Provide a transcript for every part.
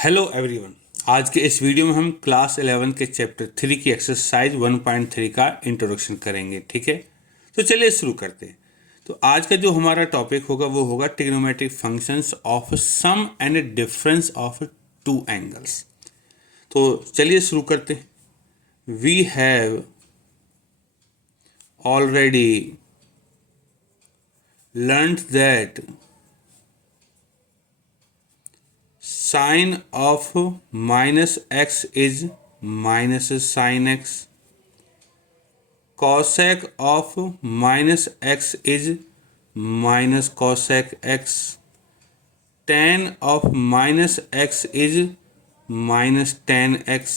Hello everyone. आज के इस वीडियो में हम क्लास 11 के चैप्टर 3 की एक्सरसाइज 1.3 का इंट्रोडक्शन करेंगे। ठीक है, तो चलिए शुरू करते हैं। तो आज का जो हमारा टॉपिक होगा वो होगा trigonometric functions of sum and difference of two angles. तो चलिए शुरू करते हैं। We have already learned that sine of minus x is minus sin x, cosec of minus x is minus cosec x, tan of minus x is minus tan x,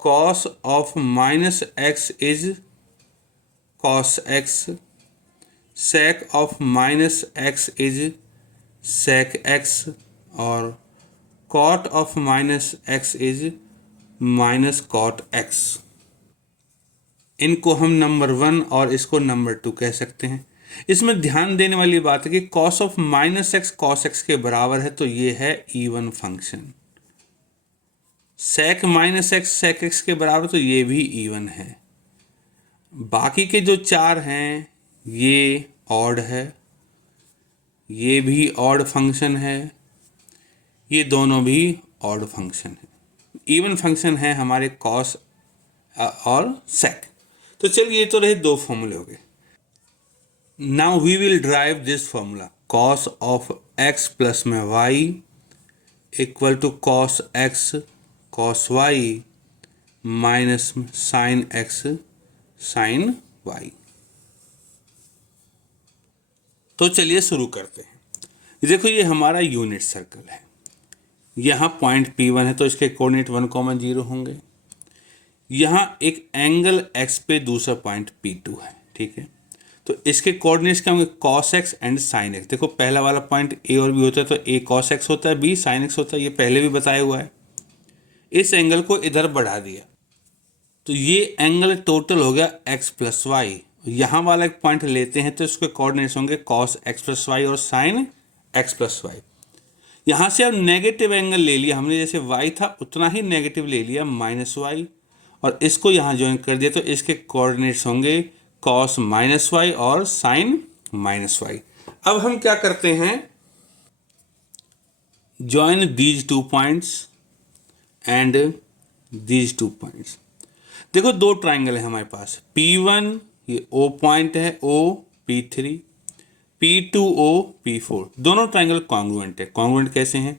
cos of minus x is cos x, sec of minus x is sec x और cot of minus x is minus cot x। इनको हम number 1 और इसको number 2 कह सकते हैं। इसमें ध्यान देने वाली बात है कि cos of minus x cos x के बराबर है, तो ये है even function. sec minus x sec x के बराबर, तो ये भी इवन है। बाकी के जो चार हैं ये ऑड है, ये भी ऑड फंक्शन है, ये दोनों भी ऑड फंक्शन है। इवन फंक्शन है हमारे कॉस और सेक। तो चलिए, ये तो रहे दो फॉर्मूले हो गए। Now we will derive this formula cos of x plus में y equal to cos x cos y minus sine x sine y. तो चलिए शुरू करते हैं। देखो, ये हमारा यूनिट सर्कल है। यहाँ पॉइंट P1 है, तो इसके कोऑर्डिनेट 1, 0 होंगे। यहाँ एक एंगल x पे दूसरा पॉइंट P2 है। ठीक है, तो इसके कोऑर्डिनेट्स क्या होंगे? cos x and sin x। देखो, पहला वाला पॉइंट A और B होता है, तो A cos x होता है, B sin x होता है। ये पहले भी बताया हुआ है। इस एंगल को इधर बढ़ा दिया, तो ये एंगल टोटल हो गया x प्लस वाई। यहाँ वाला एक पॉइंट लेते हैं, तो इसके कोऑर्डिनेट्स होंगे cos x प्लस वाई और sin x प्लस वाई। यहाँ से अब नेगेटिव एंगल ले लिया हमने, जैसे y था उतना ही नेगेटिव ले लिया माइनस वाई, और इसको यहाँ ज्वाइन कर दिया, तो इसके कोऑर्डिनेट्स होंगे cos माइनस वाई और sin माइनस वाई। अब हम क्या करते हैं? Join these two points and these two points. देखो, दो ट्राइंगल है हमारे पास। P1 ये O पॉइंट है, O P3, P2O P4। दोनों ट्राइंगल कॉन्ग्रुएंट है। कॉन्ग्रुएंट कैसे हैं?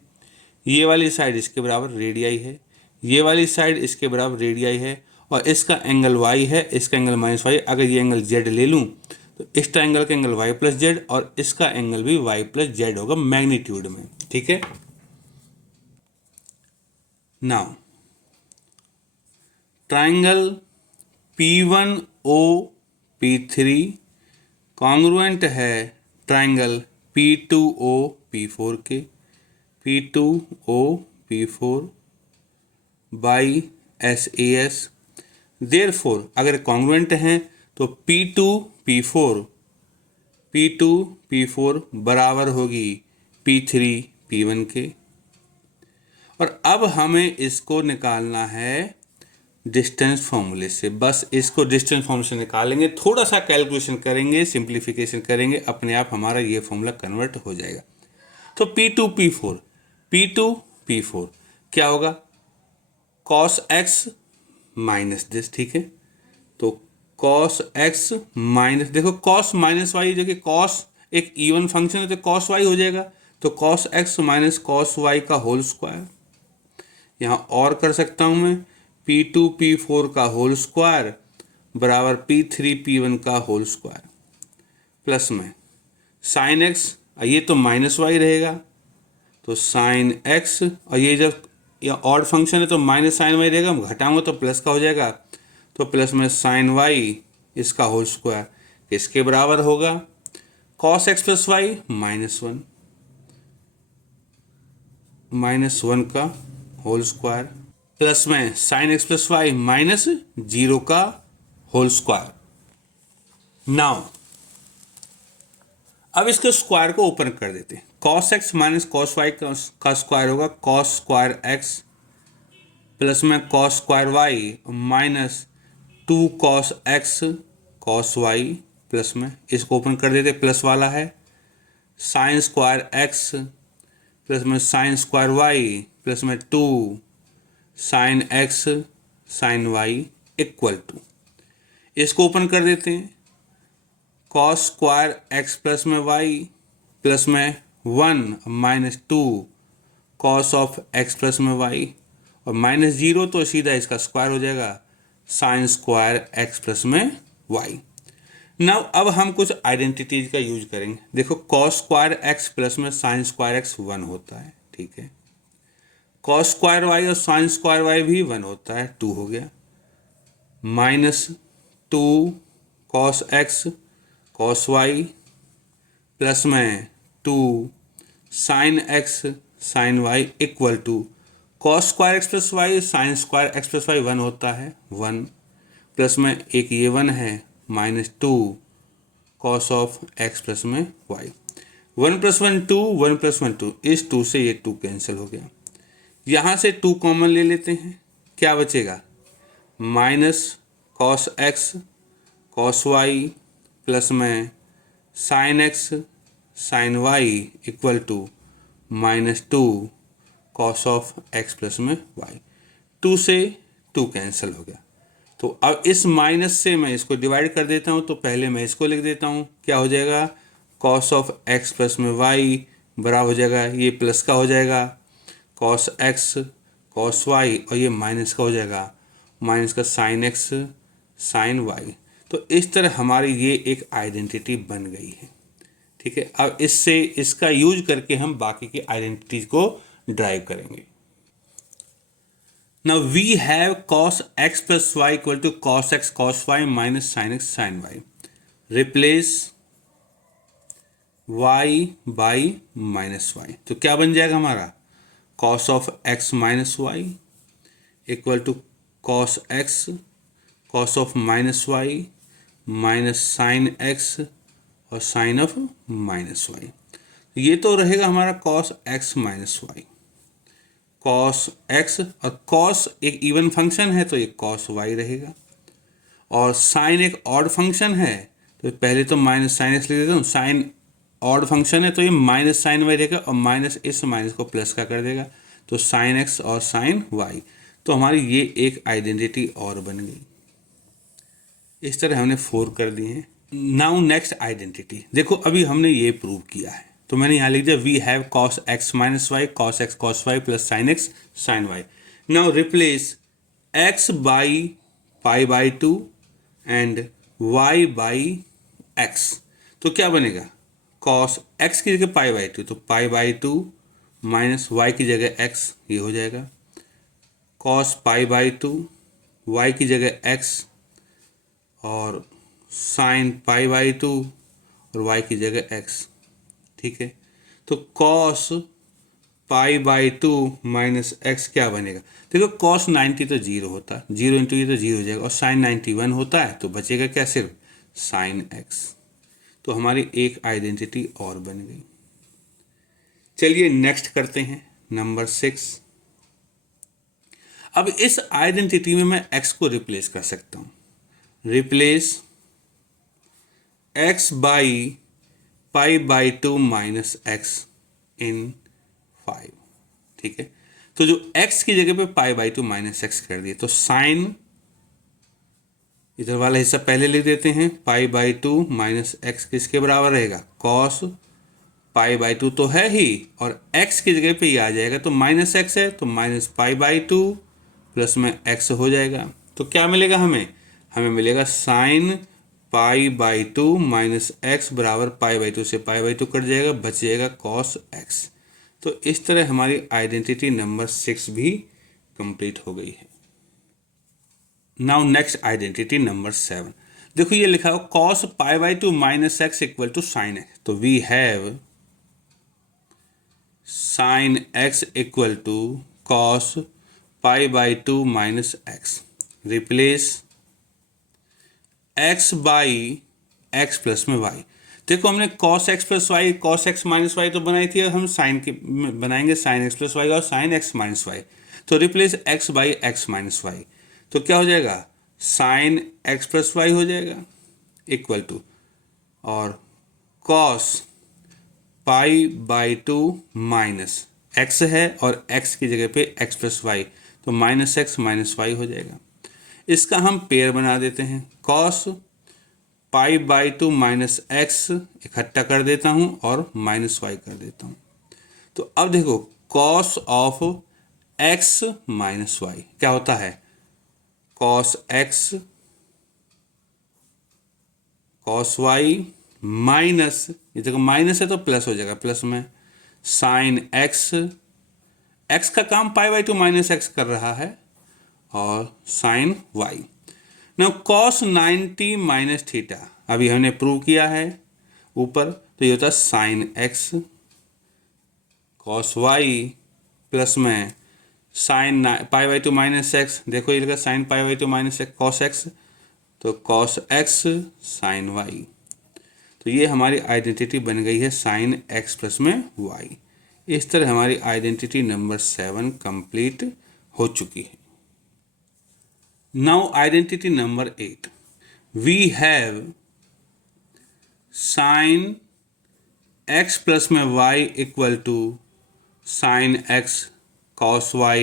ये वाली साइड इसके बराबर रेडियाई है, ये वाली साइड इसके बराबर रेडियाई है, और इसका एंगल y है, इसका एंगल माइनस वाई। अगर ये एंगल z ले लूँ तो इस ट्राइंगल का एंगल y प्लस जेड और इसका एंगल भी y प्लस जेड होगा मैग्नीट्यूड में। ठीक है, now triangle P1O P3 congruent है ट्राइंगल P2O P4 के, P2O P4 by SAS। Therefore अगर कॉन्ग्रुएंट हैं तो P2 P4 बराबर होगी P3 P1 के। और अब हमें इसको निकालना है डिस्टेंस फॉर्मूले से। बस इसको डिस्टेंस फॉर्मूले से निकालेंगे, थोड़ा सा कैलकुलेशन करेंगे, सिंप्लीफिकेशन करेंगे, अपने आप हमारा ये फॉर्मूला कन्वर्ट हो जाएगा। तो P2 P4 क्या होगा? cos x minus this. ठीक है, तो cos x माइनस, देखो cos माइनस वाई, जो कि cos एक इवन फंक्शन है, तो cos y हो जाएगा। तो cos x minus cos y का होल स्क्वायर। यहाँ और कर सकता हूँ मैं, P2 P4 का होल स्क्वायर बराबर P3 P1 का होल स्क्वायर प्लस में साइन x, ये तो माइनस वाई रहेगा, तो साइन x, और ये जब ये ऑड फंक्शन है तो माइनस साइन वाई रहेगा, घटाऊंगा तो प्लस का हो जाएगा, तो प्लस में साइन वाई इसका होल स्क्वायर इसके बराबर होगा cos x plus y minus one का होल स्क्वायर प्लस में sine x plus y minus 0 का होल स्क्वायर। नाउ अब इसके स्क्वायर को ओपन कर देते हैं, cos x minus cos y का स्क्वायर होगा कॉस स्क्वायर एक्स प्लस में cos square y minus 2 cos x cos y plus में इसको ओपन कर देते, प्लस वाला है साइन स्क्वायर एक्स प्लस में साइन स्क्वायर वाई प्लस में 2 sine x sine y equal to, इसको ओपन कर देते हैं कॉस स्क्वायर एक्स प्लस में वाई प्लस में 1 minus 2 cos of x plus में वाई और माइनस 0 तो सीधा इसका स्क्वायर हो जाएगा साइन स्क्वायर एक्स प्लस में वाई। नाउ अब हम कुछ आइडेंटिटीज का यूज करेंगे। देखो कॉस स्क्वायर एक्स प्लस में साइन स्क्वायर एक्स 1 होता है, ठीक है। कॉस स्क्वायर वाई और साइन स्क्वायर वाई भी 1 होता है, 2 हो गया। Minus 2 cos x cos y plus में 2 sine x sine y equal to cos square x plus y sine square x plus y 1 होता है 1 प्लस में एक ये 1 है minus 2 cos of x plus में वाई 1 प्लस 1 2 1 प्लस 1 2, इस 2 से ये 2 कैंसिल हो गया। यहाँ से 2 कॉमन ले लेते हैं, क्या बचेगा minus cos x cos y plus में sine x sine y equal to minus 2 cos of x plus में वाई, 2 से 2 कैंसिल हो गया। तो अब इस माइनस से मैं इसको डिवाइड कर देता हूँ, तो पहले मैं इसको लिख देता हूँ, क्या हो जाएगा कॉस ऑफ एक्स प्लस में वाई बराबर हो जाएगा ये प्लस का हो जाएगा कॉस एक्स कॉस वाई और ये माइनस का हो जाएगा माइनस का साइन एक्स साइन वाई। तो इस तरह हमारी ये एक आइडेंटिटी बन गई है, ठीक है। अब इससे इसका यूज करके हम बाकी की आइडेंटिटीज को ड्राइव करेंगे। Now we have cos x plus y equal to cos x cos y minus sin x sin y. Replace y by minus y. तो क्या बन जाएगा हमारा cos of x minus y equal to cos x cos of minus y minus sin x और sin of minus y। ये तो रहेगा हमारा cos x minus y, cos x और cos एक इवन फंक्शन है तो ये cos y रहेगा और sin एक ऑड फंक्शन है तो पहले तो माइनस साइन एक्स लिख देता हूँ, sin ऑड फंक्शन है तो ये माइनस साइन वाई रहेगा और माइनस इस माइनस को प्लस का कर देगा तो sin x और sin y। तो हमारी ये एक आइडेंटिटी और बन गई। इस तरह हमने 4 कर दिए हैं। नाउ नेक्स्ट आइडेंटिटी, देखो अभी हमने ये प्रूव किया है तो मैंने यहाँ लिख दिया we have cos x minus y cos x cos y plus sine x sine y. Now replace x by pi by 2 and y by x. तो क्या बनेगा कॉस एक्स की जगह पाई बाई 2 तो पाई बाई 2 माइनस वाई की जगह x, ये हो जाएगा कॉस पाई बाई 2 वाई की जगह एक्स और साइन पाई बाई 2 और वाई की जगह एक्स, ठीक है। तो cos pi by 2 minus x क्या बनेगा, देखो cos 90 तो 0 होता है, 0 इंटू ये तो 0 हो जाएगा और साइन 91 होता है तो बचेगा क्या सिर्फ साइन एक्स। तो हमारी एक आइडेंटिटी और बन गई। चलिए नेक्स्ट करते हैं नंबर 6। अब इस आइडेंटिटी में मैं x को रिप्लेस कर सकता हूँ, replace x by pi by 2 minus x in 5, ठीक है। तो जो x की जगह पे पाई बाई 2 माइनस एक्स कर दिए तो साइन इधर वाला हिस्सा पहले लिख देते हैं, पाई बाई 2 माइनस एक्स किसके बराबर रहेगा कॉस पाई बाई 2 तो है ही और x की जगह पे ये आ जाएगा तो माइनस एक्स है तो माइनस पाई बाई 2 प्लस में x हो जाएगा। तो क्या मिलेगा हमें, हमें मिलेगा sign pi by 2 minus x बराबर पाई बाई 2 से पाई बाई 2 कट जाएगा, बच जाएगा कॉस एक्स। तो इस तरह हमारी आइडेंटिटी नंबर 6 भी कंप्लीट हो गई है। नाउ नेक्स्ट आइडेंटिटी नंबर 7, देखो ये लिखा हो cos pi by 2 minus x equal to sine x. तो we have sine x equal to cos pi by 2 minus x, replace x by x plus में y। देखो हमने cos x plus y cos x minus y तो बनाई थी, हम sine के बनाएंगे sin x प्लस वाई और sin x माइनस वाई। तो replace x by x minus y, तो क्या हो जाएगा sin x प्लस वाई हो जाएगा इक्वल टू, और cos pi by two minus x है और x की जगह पे x प्लस वाई, तो माइनस एक्स माइनस वाई हो जाएगा। इसका हम पेयर बना देते हैं, cos pi by two minus x इकट्ठा कर देता हूँ और माइनस वाई कर देता हूँ। तो अब देखो cos of x minus y क्या होता है, cos x cos y minus, ये देखो माइनस है तो प्लस हो जाएगा, प्लस में साइन x का काम pi by two minus x कर रहा है और sine y। Now cos 90 minus theta अभी हमने प्रूव किया है ऊपर, तो ये होता है sine x cos y plus में sine pi by two minus x, देखो ये लगा sine pi by two minus x cos x, तो cos x साइन y। तो ये हमारी आइडेंटिटी बन गई है साइन x प्लस में y। इस तरह हमारी आइडेंटिटी नंबर 7 कंप्लीट हो चुकी है। Now identity number 8, we have sine x plus में y equal to sine x cos y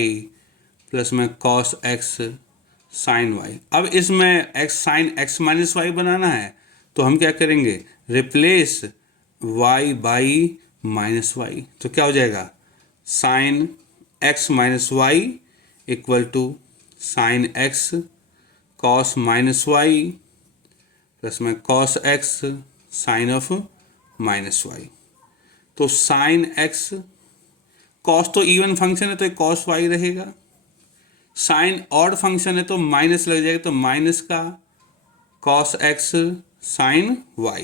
plus में cos x साइन y। अब इसमें x sine x minus y बनाना है, तो हम क्या करेंगे, replace y by minus y, तो क्या हो जाएगा sine x minus y equal to sine x cos minus y plus में cos x sine of minus y. तो साइन x, cos तो इवन फंक्शन है तो cos y रहेगा, साइन ऑड फंक्शन है तो माइनस लग जाएगा, तो माइनस का cos x साइन y।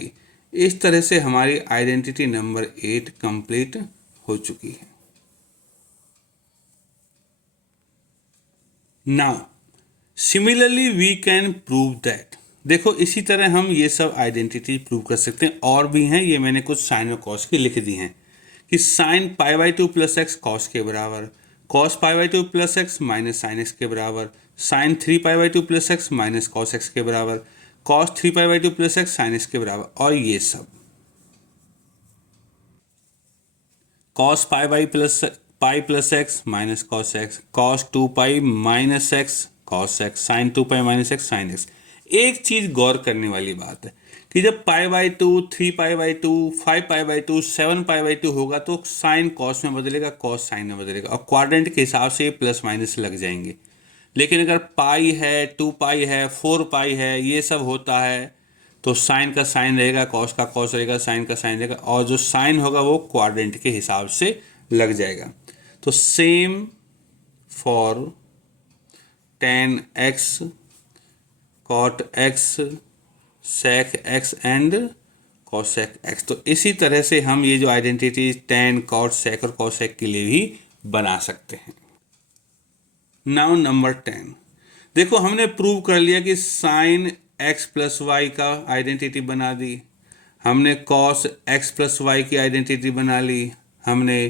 इस तरह से हमारी आइडेंटिटी नंबर 8 कंप्लीट हो चुकी है। Now similarly we can prove that, देखो इसी तरह हम ये सब आइडेंटिटी प्रूव कर सकते हैं, और भी हैं, ये मैंने कुछ साइन और कॉस की लिख दी हैं कि sine pi by two plus x cos के बराबर, cos pi by two plus x minus sine x के बराबर, sine 3 pi by two plus x minus cos x के बराबर, cos 3 pi by two plus x sine x के बराबर, और ये सब cos pi plus x minus cos x, cos 2 pi minus x cos x, sine 2 pi minus x sine x. एक चीज़ गौर करने वाली बात है कि जब पाई by to 3 pi by to 5 pi by to 7 pi by to होगा तो साइन कॉस में बदलेगा, कॉस साइन में बदलेगा, और क्वाड्रेंट के हिसाब से प्लस माइनस लग जाएंगे। लेकिन अगर पाई है 2 पाई है 4 पाई है ये सब होता है तो साइन का साइन रहेगा, कॉस का कॉस रहेगा, साइन का साइन रहेगा, और जो साइन होगा वो क्वाड्रेंट के हिसाब से लग जाएगा। तो same for tan x cot x sec x and cosec x। तो इसी तरह से हम ये जो आइडेंटिटी tan cot sec और cosec के लिए भी बना सकते हैं। नाउ नंबर 10, देखो हमने प्रूव कर लिया कि साइन x प्लस वाई का आइडेंटिटी बना दी, हमने cos x प्लस वाई की आइडेंटिटी बना ली, हमने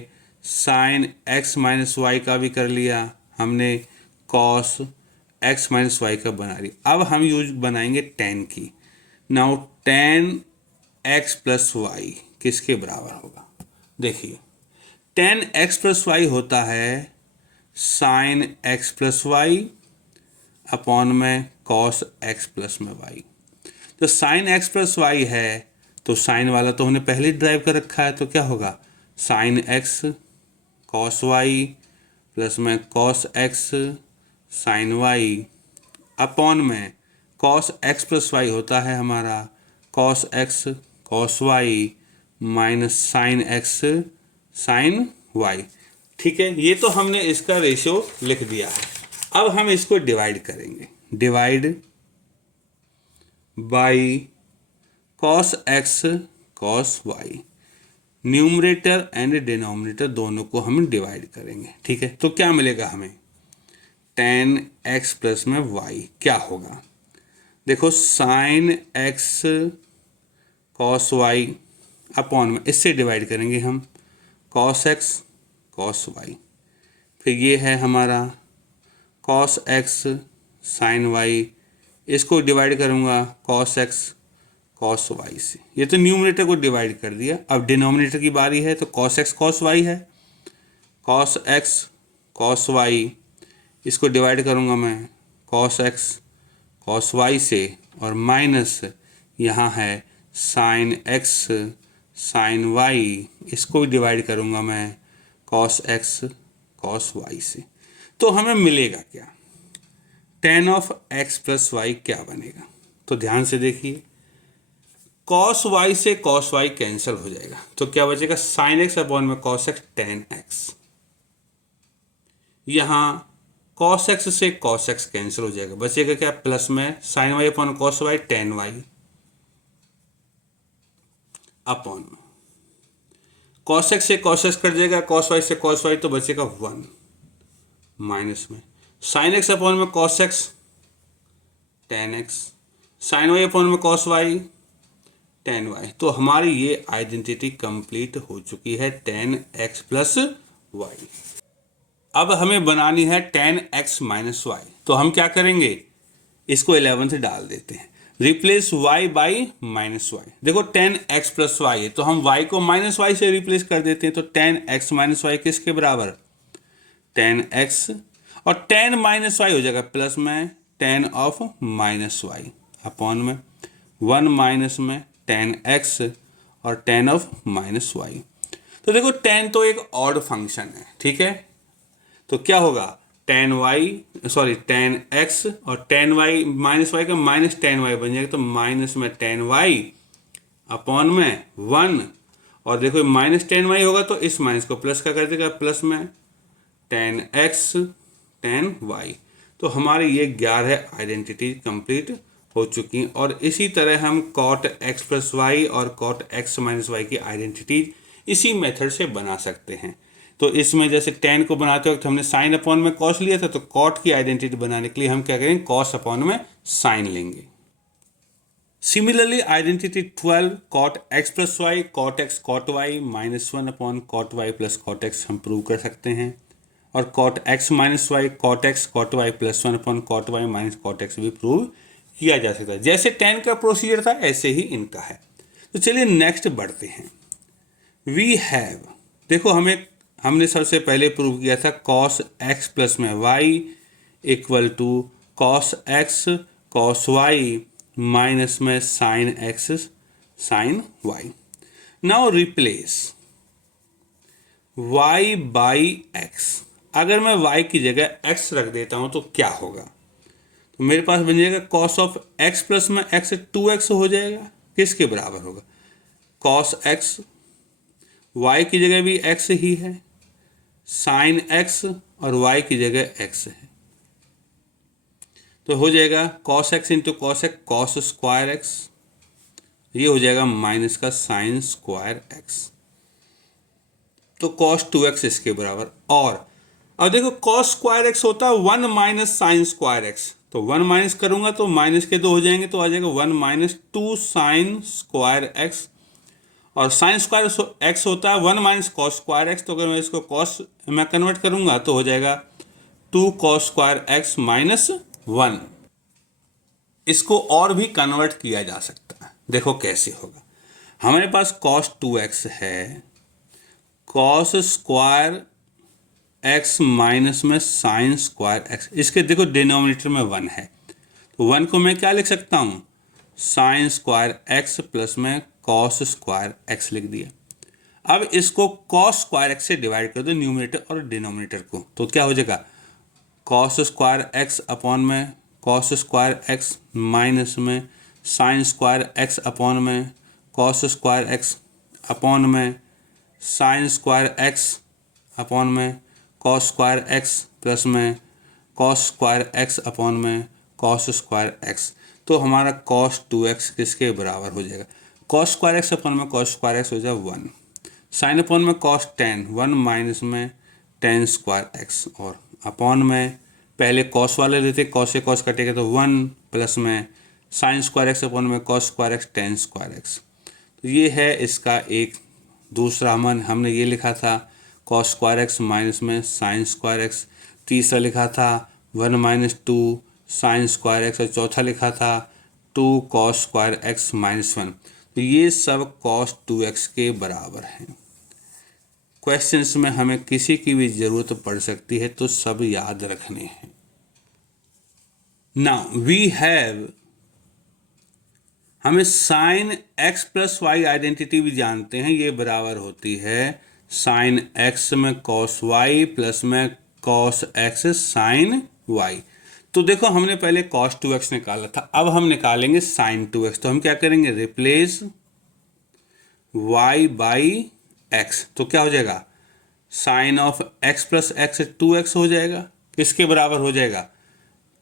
साइन x माइनस वाई का भी कर लिया, हमने cos x माइनस वाई का बना ली। अब हम यूज बनाएंगे tan की। Now tan x plus y किसके बराबर होगा, देखिए tan x प्लस वाई होता है sine x plus y upon में cos x प्लस में y। तो साइन x प्लस वाई है तो साइन वाला तो हमने पहले ही ड्राइव कर रखा है, तो क्या होगा sine x cos y plus में cos x sign y upon में cos x प्लस वाई होता है हमारा cos x cos y minus sine x sign y। ठीक है, ये तो हमने इसका रेशियो लिख दिया है। अब हम इसको डिवाइड करेंगे, divide by cos x cos y, numerator and denominator दोनों को हम डिवाइड करेंगे। ठीक है, तो क्या मिलेगा हमें tan x प्लस में y क्या होगा, देखो sine x cos y upon में इससे डिवाइड करेंगे हम कॉस एक्स कॉस वाई। फिर ये है हमारा कॉस एक्स साइन वाई, इसको डिवाइड करूँगा कॉस एक्स कॉस वाई से। ये तो न्यूमरेटर को डिवाइड कर दिया। अब डिनोमिनेटर की बारी है, तो कॉस एक्स कॉस वाई है, कॉस एक्स कॉस वाई, इसको डिवाइड करूँगा मैं कॉस एक्स कॉस वाई से, और माइनस यहाँ है साइन एक्स साइन वाई, इसको भी डिवाइड करूँगा मैं कॉस एक्स कॉस वाई से। तो हमें मिलेगा क्या, tan of x plus y क्या बनेगा। तो ध्यान से देखिए, कॉस वाई से कॉस वाई कैंसिल हो जाएगा, तो क्या बचेगा साइन एक्स अपॉन में कॉस एक्स टेन एक्स। यहाँ कॉस एक्स से कॉस एक्स कैंसिल हो जाएगा, बचेगा क्या प्लस में sine y upon cos y tan y upon में कॉस एक्स से कॉस एक्स कट जाएगा, कॉस वाई से कॉस वाई, तो बचेगा वन माइनस में साइन एक्स अपॉन में cos x tan x sine y upon में कॉस वाई टेन वाई। तो हमारी ये आइडेंटिटी कंप्लीट हो चुकी है टेन एक्स प्लस वाई। अब हमें बनानी है टेन एक्स माइनस वाई। तो हम क्या करेंगे, इसको 11 से डाल देते हैं, replace y by minus y. देखो टेन एक्स प्लस वाई है, तो हम y को माइनस वाई से रिप्लेस कर देते हैं। तो टेन एक्स माइनस वाई किसके बराबर, टेन एक्स, और टेन माइनस वाई हो जाएगा प्लस में tan of minus y upon में वन माइनस में टेन एक्स और टेन ऑफ माइनस वाई। तो देखो टेन तो एक ऑड फंक्शन है, ठीक है, तो क्या होगा टेन एक्स और टेन वाई माइनस वाई का माइनस टेन वाई बन जाएगा, तो माइनस में टेन वाई अपॉन में वन, और देखो माइनस टेन वाई होगा तो इस माइनस को प्लस का कर देगा, प्लस में टेन एक्स टेन वाई। तो हमारी ये 11 आइडेंटिटी कंप्लीट हो चुकी। और इसी तरह हम कॉट एक्स प्लस वाई और कॉट एक्स माइनस वाई की आइडेंटिटी इसी मेथड से बना सकते हैं। तो इसमें जैसे टेन को बनाते वक्त हमने साइन अपॉन में कॉस लिया था, तो कॉट की आइडेंटिटी बनाने के लिए हम क्या करेंगे, कॉस अपॉन में साइन लेंगे। Similarly identity 12 cot x plus y cot x cot y minus one upon cot y plus cot x हम प्रूव कर सकते हैं, और cot x minus y cot x cot y plus one upon cot y minus cot x भी prove किया जा सकता है। जैसे टेन का प्रोसीजर था ऐसे ही इनका है। तो चलिए नेक्स्ट बढ़ते हैं। वी हैव, देखो हमने सबसे पहले प्रूव किया था कॉस एक्स प्लस में y equal to cos x cos y minus में sine x sine y. Now replace y by x. अगर मैं y की जगह x रख देता हूं तो क्या होगा, तो मेरे पास बन जाएगा कॉस ऑफ x प्लस में x 2x हो जाएगा, किसके बराबर होगा कॉस x, y की जगह भी x ही है, साइन x और y की जगह x है, तो हो जाएगा cos x into cos x cos square x, ये हो जाएगा माइनस का साइन स्क्वायर एक्स, तो कॉस 2x इसके बराबर। और अब देखो कॉस स्क्वायर एक्स होता है one minus sign square x, तो वन माइनस करूंगा तो माइनस के दो हो जाएंगे, तो आ जाएगा one minus two sign square x, और साइन स्क्वायर एक्स होता है one minus cos square x, तो अगर मैं इसको कॉस में कन्वर्ट करूंगा तो हो जाएगा two cos square x minus one. इसको और भी कन्वर्ट किया जा सकता है, देखो कैसे होगा। हमारे पास कॉस 2x है, कॉस स्क्वायर एक्स माइनस में साइन स्क्वायर एक्स, इसके देखो डिनोमिनेटर में वन है, तो वन को मैं क्या लिख सकता हूँ साइन स्क्वायर एक्स प्लस में कॉस स्क्वायर एक्स लिख दिया। अब इसको कॉस स्क्वायर एक्स से डिवाइड कर दो न्यूमरेटर और डिनोमिनेटर को, तो क्या हो जाएगा कॉस स्क्वायर एक्स अपॉन में कॉस स्क्वायर एक्स माइनस में साइन स्क्वायर एक्स अपॉन में कॉस स्क्वायर एक्स अपॉन में साइन स्क्वायर एक्स अपॉन में कॉस स्क्वायर एक्स प्लस में कॉस स्क्वायर एक्स अपॉन में कॉस स्क्वायर एक्स। तो हमारा cos 2x किसके बराबर हो जाएगा, कॉस स्क्वायर एक्स अपॉन में कॉस स्क्वायर एक्स हो जाएगा वन, साइन अपॉन में कॉस 10 वन माइनस में टेन स्क्वायर एक्स, और अपॉन में पहले कॉस वाले लेते कॉस से कॉस कटेगा तो वन प्लस में साइन स्क्वायर एक्स अपॉन में cos square x ten square x. तो ये है इसका एक दूसरा मन, हमने ये लिखा था कॉस स्क्वायर एक्स माइनस में साइन स्क्वायर एक्स। तीसरा लिखा था 1 माइनस 2 साइन स्क्वायर एक्स, और चौथा लिखा था 2 कॉस स्क्वायर एक्स माइनस 1। तो ये सब कॉस 2x के बराबर हैं। क्वेश्चंस में हमें किसी की भी ज़रूरत पड़ सकती है, तो सब याद रखने हैं। नाउ वी हैव, हमें sine x plus y identity भी जानते हैं, ये बराबर होती है साइन एक्स में कॉस वाई प्लस में कॉस एक्स साइन वाई। तो देखो हमने पहले कॉस 2x निकाला था, अब हम निकालेंगे साइन 2x। तो हम क्या करेंगे, रिप्लेस y बाई एक्स, तो क्या हो जाएगा sine of x plus x 2x हो जाएगा। किसके बराबर हो जाएगा,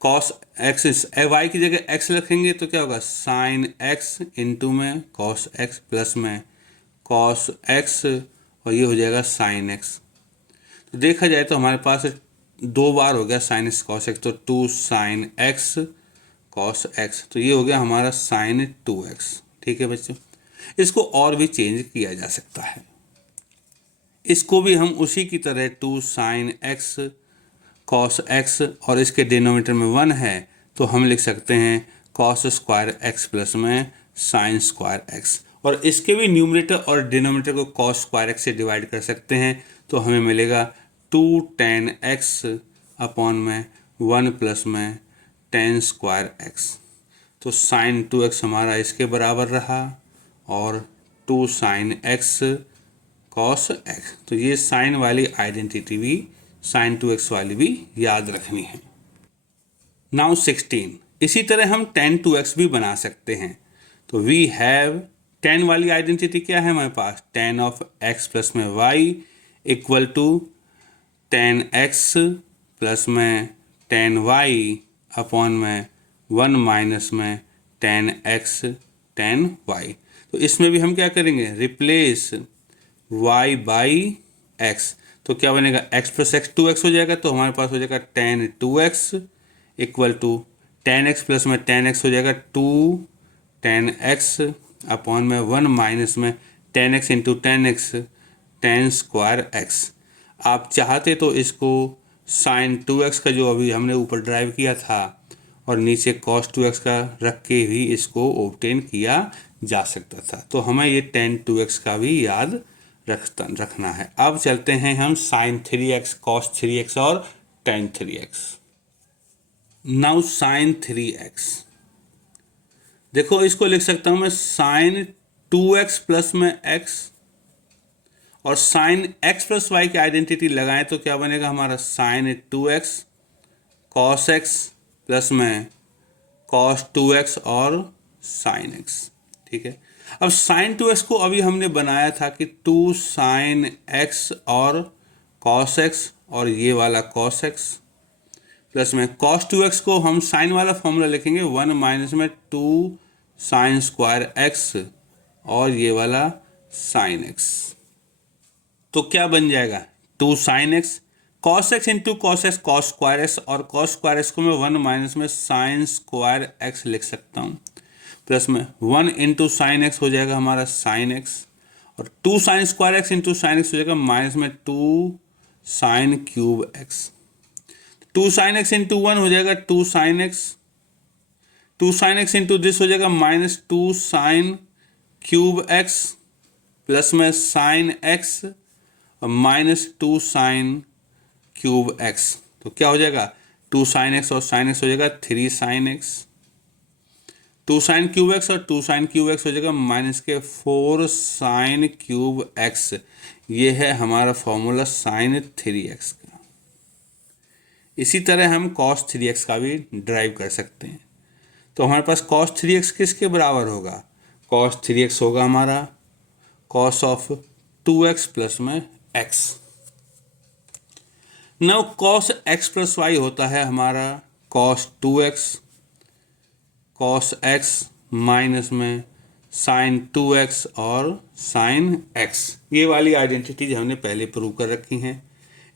कॉस एक्स, वाई की जगह x रखेंगे तो क्या होगा साइन x इंटू में कॉस x प्लस में कॉस x, और ये हो जाएगा साइन x। तो देखा जाए तो हमारे पास 2 बार हो गया साइन एक्स कॉस एक्स, तो 2 साइन एक्स कॉस एक्स, तो ये हो गया हमारा साइन 2x। ठीक है बच्चों, इसको और भी चेंज किया जा सकता है। इसको भी हम उसी की तरह 2 साइन एक्स कॉस एक्स, और इसके डिनोमिनेटर में 1 है तो हम लिख सकते हैं कॉस स्क्वायर एक्स प्लस में साइन स्क्वायर एक्स, और इसके भी न्यूमरेटर और डिनोमिनेटर को कॉस स्क्वायर एक्स से डिवाइड कर सकते हैं। तो हमें मिलेगा 2 tan x अपॉन में 1 प्लस में tan स्क्वायर एक्स। तो साइन 2x हमारा इसके बराबर रहा, और 2 साइन एक्स कॉस एक्स। तो ये साइन वाली आइडेंटिटी भी, साइन 2x वाली भी याद रखनी है। नाउ 16, इसी तरह हम tan 2x भी बना सकते हैं। तो वी हैव, tan वाली आइडेंटिटी क्या है हमारे पास, tan ऑफ x प्लस में y equal to tan x plus में tan y अपॉन में 1 माइनस में tan x tan y। तो इसमें भी हम क्या करेंगे, रिप्लेस y बाई x, तो क्या बनेगा x प्लस एक्स 2x हो जाएगा, तो हमारे पास हो जाएगा tan 2x equal to tan x plus में tan x हो जाएगा 2 tan x अपॉन में 1 माइनस में tan x into tan x tan square x। आप चाहते तो इसको साइन 2x का जो अभी हमने ऊपर ड्राइव किया था और नीचे cos 2x का रख के भी इसको ऑब्टेन किया जा सकता था। तो हमें ये tan 2x का भी याद रखना है। अब चलते हैं हम साइन 3x cos 3x और tan 3x। Now sine 3x, देखो इसको लिख सकता हूं मैं साइन 2x प्लस में x, और साइन x प्लस वाई की आइडेंटिटी लगाएं तो क्या बनेगा हमारा sine 2x cos x plus में cos 2x और साइन x। ठीक है, अब साइन 2x को अभी हमने बनाया था कि 2 साइन x और cos x, और ये वाला cos x प्लस में cos 2x को हम साइन वाला फॉर्मूला लिखेंगे 1 माइनस में 2 साइन स्क्वायर x, और ये वाला साइन x। तो क्या बन जाएगा 2 sine x cos x into cos x cos square x, और cos स्क्वायर एक्स को मैं 1 माइनस में साइन स्क्वायर x लिख सकता हूँ, प्लस में 1 इंटू साइन एक्स हो जाएगा हमारा साइन एक्स, और 2 sign square x into sine x हो जाएगा माइनस में 2 sine cube x. 2 sine x into 1 हो जाएगा 2 sine x, 2 sine x into this हो जाएगा minus 2 sine cube x, plus में साइन एक्स और माइनस 2 साइन क्यूब एक्स। तो क्या हो जाएगा 2 साइन एक्स और साइन एक्स हो जाएगा 3 sine x, 2 sine cube x और 2 साइन क्यूब एक्स हो जाएगा माइनस के 4 साइन क्यूब एक्स। ये है हमारा फॉर्मूला साइन 3x का। इसी तरह हम cos 3x का भी ड्राइव कर सकते हैं। तो हमारे पास cos 3x किसके बराबर होगा, cos 3x होगा हमारा cos ऑफ 2x प्लस में x। Now cos x plus y होता है हमारा cos 2x cos x minus में साइन 2x और साइन x। ये वाली आइडेंटिटीज हमने पहले प्रूव कर रखी हैं,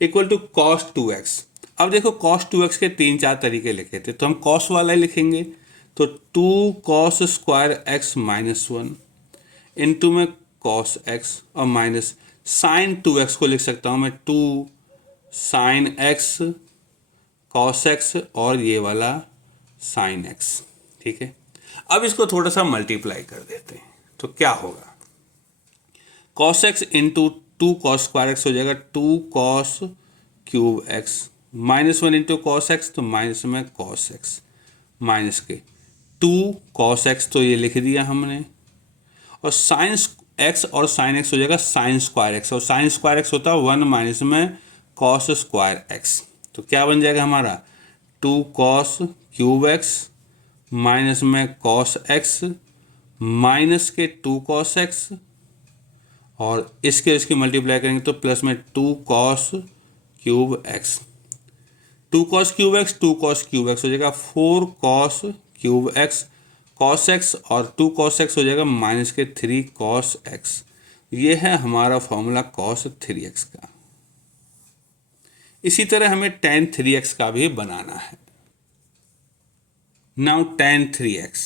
इक्वल टू cos 2x। अब देखो cos 2x के 3-4 तरीके लिखे थे, तो हम cos वाला ही लिखेंगे। तो 2 cos square x minus 1 into में कॉस एक्स और माइनस साइन 2x को लिख सकता हूँ मैं 2 साइन एक्स कॉस एक्स और ये वाला साइन एक्स। ठीक है, अब इसको थोड़ा सा मल्टीप्लाई कर देते हैं तो क्या होगा, cos x into 2 cos square x हो जाएगा 2 cos cube x -1 into cos x तो माइनस में कॉस एक्स माइनस के 2 कॉस एक्स तो ये लिख दिया हमने, और साइन एक्स और साइन एक्स हो जाएगा साइन स्क्वायर एक्स, और साइन स्क्वायर एक्स होता है 1 माइनस में कॉस स्क्वायर एक्स। तो क्या बन जाएगा हमारा 2 कॉस क्यूब एक्स माइनस में कॉस एक्स माइनस के 2 कॉस एक्स, और इसकी मल्टीप्लाई करेंगे तो प्लस में 2 cos cube x, 2 cos cube x 2 cos cube x हो जाएगा 4 cos cube x cos x, और 2 कॉस एक्स हो जाएगा माइनस के 3 कॉस एक्स। ये है हमारा फॉर्मूला कॉस 3x का। इसी तरह हमें tan 3x का भी बनाना है। Now tan 3x,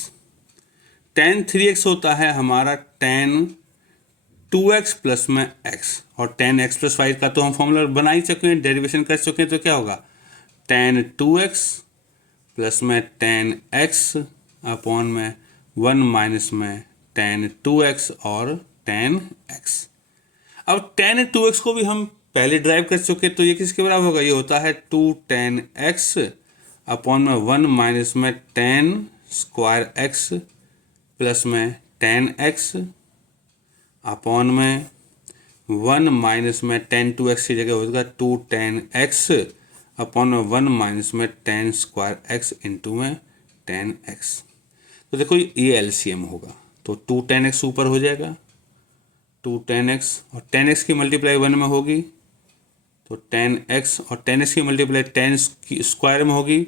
tan 3x होता है हमारा tan 2x प्लस में x, और tan x प्लस वाई का तो हम फॉर्मूला बना ही चुके हैं, डेरिवेशन कर चुके हैं, तो क्या होगा tan 2x प्लस में tan x अपॉन में 1 माइनस में tan 2x और tan x। अब tan 2x को भी हम पहले ड्राइव कर चुके, तो ये किसके बराबर होगा, ये होता है 2 tan x अपॉन में 1 माइनस में tan स्क्वायर x प्लस में tan x अपॉन में 1 माइनस में tan 2x की जगह होगा 2 tan x अपॉन में 1 माइनस में tan स्क्वायर x इंटू में tan x। तो देखो ये एलसीएम होगा, तो 2 tan x ऊपर हो जाएगा 2 tan x, और tan x की मल्टीप्लाई 1 में होगी तो tan x, और tan x की मल्टीप्लाई tan स्क्वायर में होगी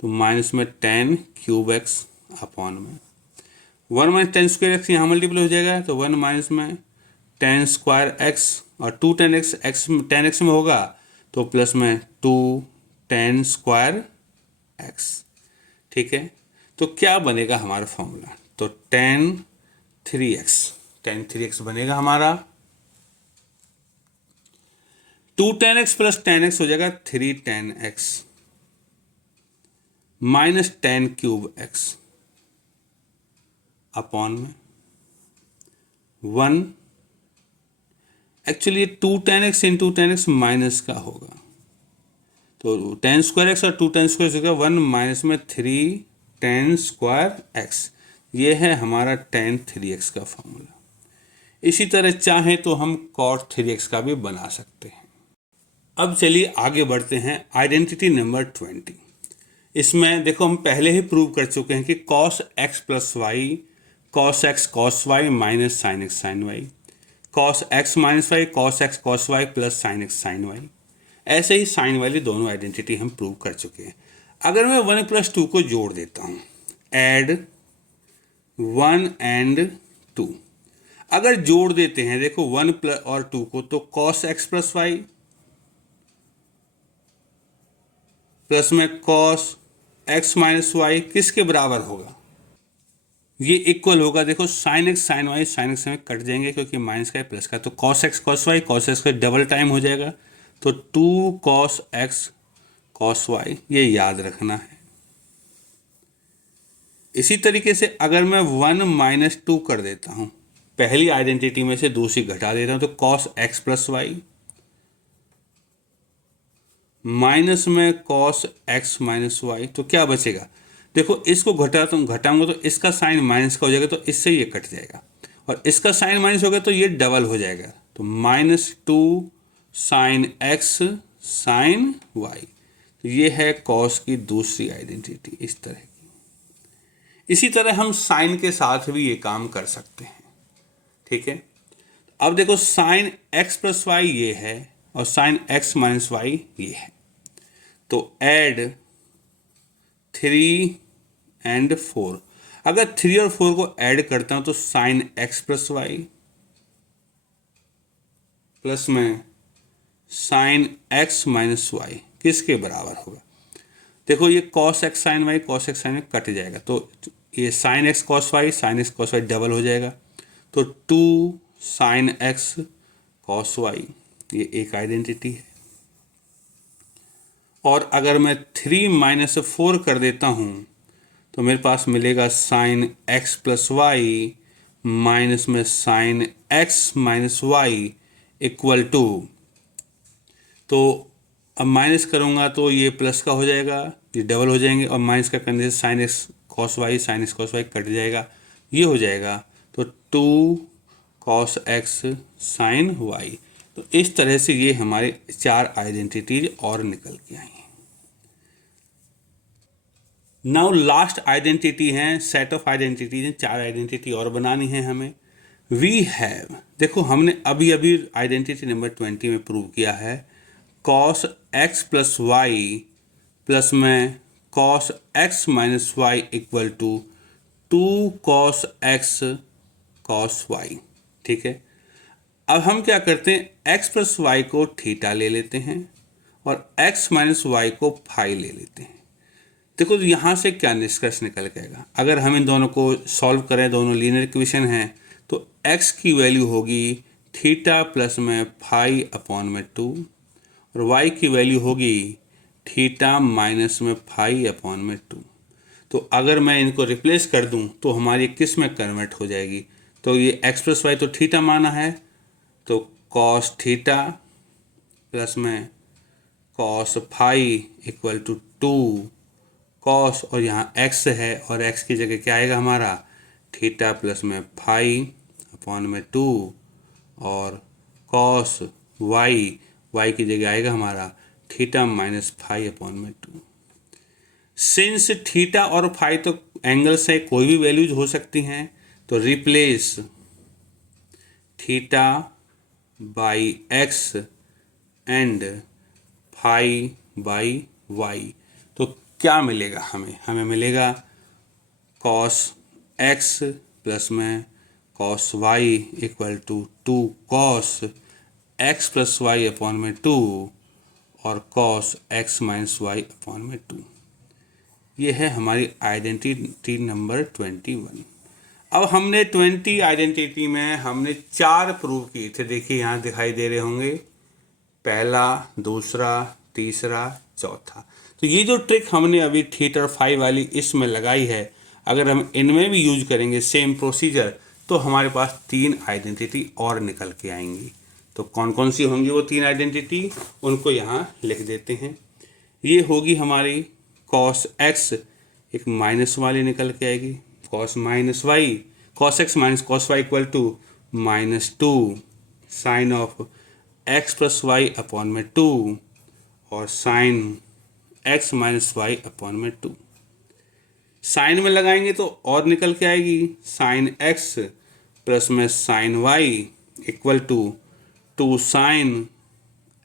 तो माइनस में tan क्यूब x अपॉन में 1 माइनस tan स्क्वायर x यहाँ मल्टीप्लाई हो जाएगा तो 1 माइनस में tan स्क्वायर x, और 2 tan x में होगा तो प्लस में 2 tan स्क्वायर x। ठीक है, तो क्या बनेगा हमारा फॉर्मूला, तो tan 3x बनेगा हमारा 2 tan x plus tan x हो जाएगा 3 tan x minus tan cube x upon में 1, actually 2 tan x into tan x minus का होगा, तो tan स्क्वायर x और 2 tan स्क्वायर हो जाएगा 1 माइनस में 3 tan स्क्वायर x। ये है हमारा tan 3x का फॉर्मूला। इसी तरह चाहे तो हम cot 3x का भी बना सकते हैं। अब चलिए आगे बढ़ते हैं आइडेंटिटी नंबर 20। इसमें देखो हम पहले ही प्रूव कर चुके हैं कि cos x plus y cos x cos y minus sin x sin y, cos x minus y cos x cos y plus sin x sin y। ऐसे ही साइन वाली दोनों आइडेंटिटी हम प्रूव कर चुके हैं। अगर मैं 1 प्लस 2 को जोड़ देता हूँ, एड 1 एंड 2, अगर जोड़ देते हैं देखो 1 प्लस और 2 को, तो cos x plus y plus में cos x माइनस वाई किसके बराबर होगा, ये इक्वल होगा, देखो sin x sin x में कट जाएंगे क्योंकि माइनस का है प्लस का, तो cos x cos x का डबल टाइम हो जाएगा, तो 2 cos x cos y, ये याद रखना है। इसी तरीके से अगर मैं 1 माइनस 2 कर देता हूँ, पहली आइडेंटिटी में से दूसरी घटा देता हूँ, तो cos x plus y minus में cos x माइनस वाई, तो क्या बचेगा, देखो इसको घटाऊंगा तो इसका साइन माइनस का हो जाएगा, तो इससे ये कट जाएगा, और इसका साइन माइनस होगा तो ये डबल हो जाएगा, तो -2 साइन x साइन y। तो ये है cos की दूसरी आइडेंटिटी इस तरह की। इसी तरह हम साइन के साथ भी ये काम कर सकते हैं। ठीक है, अब देखो साइन x प्लस वाई ये है और साइन x माइनस वाई ये है, तो ऐड 3 एंड 4, अगर 3 और 4 को ऐड करता हूं तो sine x plus y plus में साइन x माइनस वाई किसके बराबर होगा, देखो ये cos x साइन वाई कट जाएगा, तो ये sine x cos y double हो जाएगा, तो 2 साइन एक्स कॉस वाई, ये एक आइडेंटिटी है। और अगर मैं 3 माइनस 4 कर देता हूँ तो मेरे पास मिलेगा sine x plus y minus में sine x minus y equal to, तो अब माइनस करूँगा तो ये प्लस का हो जाएगा, ये डबल हो जाएंगे, और माइनस का करने से sine x cos y sine x cos y कट जाएगा, ये हो जाएगा। तो 2 कॉस एक्स साइन वाई। तो इस तरह से ये हमारे 4 आइडेंटिटीज और निकल के आई हैं। नाउ लास्ट आइडेंटिटी है, सेट ऑफ आइडेंटिटीज हैं, 4 आइडेंटिटी और बनानी है हमें। वी हैव, देखो हमने अभी अभी आइडेंटिटी नंबर 20 में प्रूव किया है, cos x plus y plus में cos x minus y equal to 2 cos x cos y. ठीक है, अब हम क्या करते हैं, x प्लस वाई को थीटा ले लेते हैं और x माइनस वाई को फाई ले लेते हैं। देखो यहाँ से क्या निष्कर्ष निकल के आएगा, अगर हम इन दोनों को सॉल्व करें, दोनों लीनियर इक्वेशन हैं, तो x की वैल्यू होगी थीटा प्लस में फाई अपॉन में 2 और y की वैल्यू होगी थीटा माइनस में फाई अपॉन में 2। तो अगर मैं इनको रिप्लेस कर दूं तो हमारी किस में कन्वर्ट हो जाएगी, तो ये x प्लस वाई तो थीटा माना है, तो कॉस थीटा प्लस में cos phi equal to 2 cos, और यहाँ x है और x की जगह क्या आएगा हमारा थीटा प्लस में फाई अपॉन में 2 और कॉस वाई, y की जगह आएगा हमारा थीटा माइनस फाई अपॉन में 2। सिंस थीटा और फाई तो एंगल्स है, कोई भी वैल्यूज हो सकती हैं, तो replace theta by x and phi by y, तो क्या मिलेगा हमें मिलेगा कॉस एक्स प्लस में cos y equal to 2 cos x plus y upon में 2 और cos x minus y upon में 2। ये है हमारी आइडेंटिटी नंबर 21। अब हमने 20 आइडेंटिटी में हमने 4 प्रूव किए थे, देखिए यहाँ दिखाई दे रहे होंगे, पहला, दूसरा, तीसरा, चौथा। तो ये जो ट्रिक हमने अभी थीटा और फाई वाली इसमें लगाई है, अगर हम इनमें भी यूज करेंगे सेम प्रोसीजर, तो हमारे पास 3 आइडेंटिटी और निकल के आएंगी। तो कौन कौन सी होंगी वो 3 आइडेंटिटी, उनको यहाँ लिख देते हैं। ये होगी हमारी कॉस एक्स, एक माइनस वाली निकल के आएगी, cos minus y, cos x minus cos y equal to -2 sine of x plus y upon में 2 और sine x minus y upon में 2। साइन में लगाएंगे तो और निकल के आएगी साइन एक्स प्लस में sine y equal to 2 sine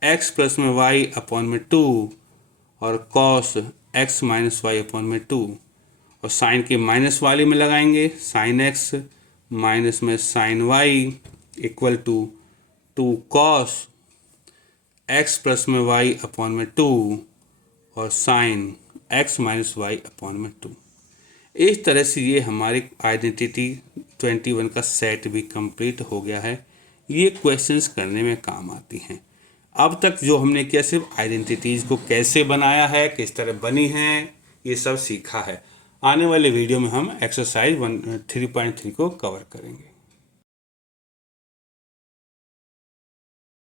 x plus में वाई अपॉन में 2 और cos x minus y upon में 2, और साइन के माइनस वाले में लगाएंगे साइन एक्स माइनस में sine y equal to 2 cos x plus में वाई अपॉन में 2 और sine x minus y upon में 2। इस तरह से ये हमारी आइडेंटिटी 21 का सेट भी कंप्लीट हो गया है। ये क्वेश्चंस करने में काम आती हैं। अब तक जो हमने किया सिर्फ आइडेंटिटीज़ को कैसे बनाया है, किस तरह बनी हैं, ये सब सीखा है। आने वाले वीडियो में हम एक्सरसाइज 3.3 को कवर करेंगे।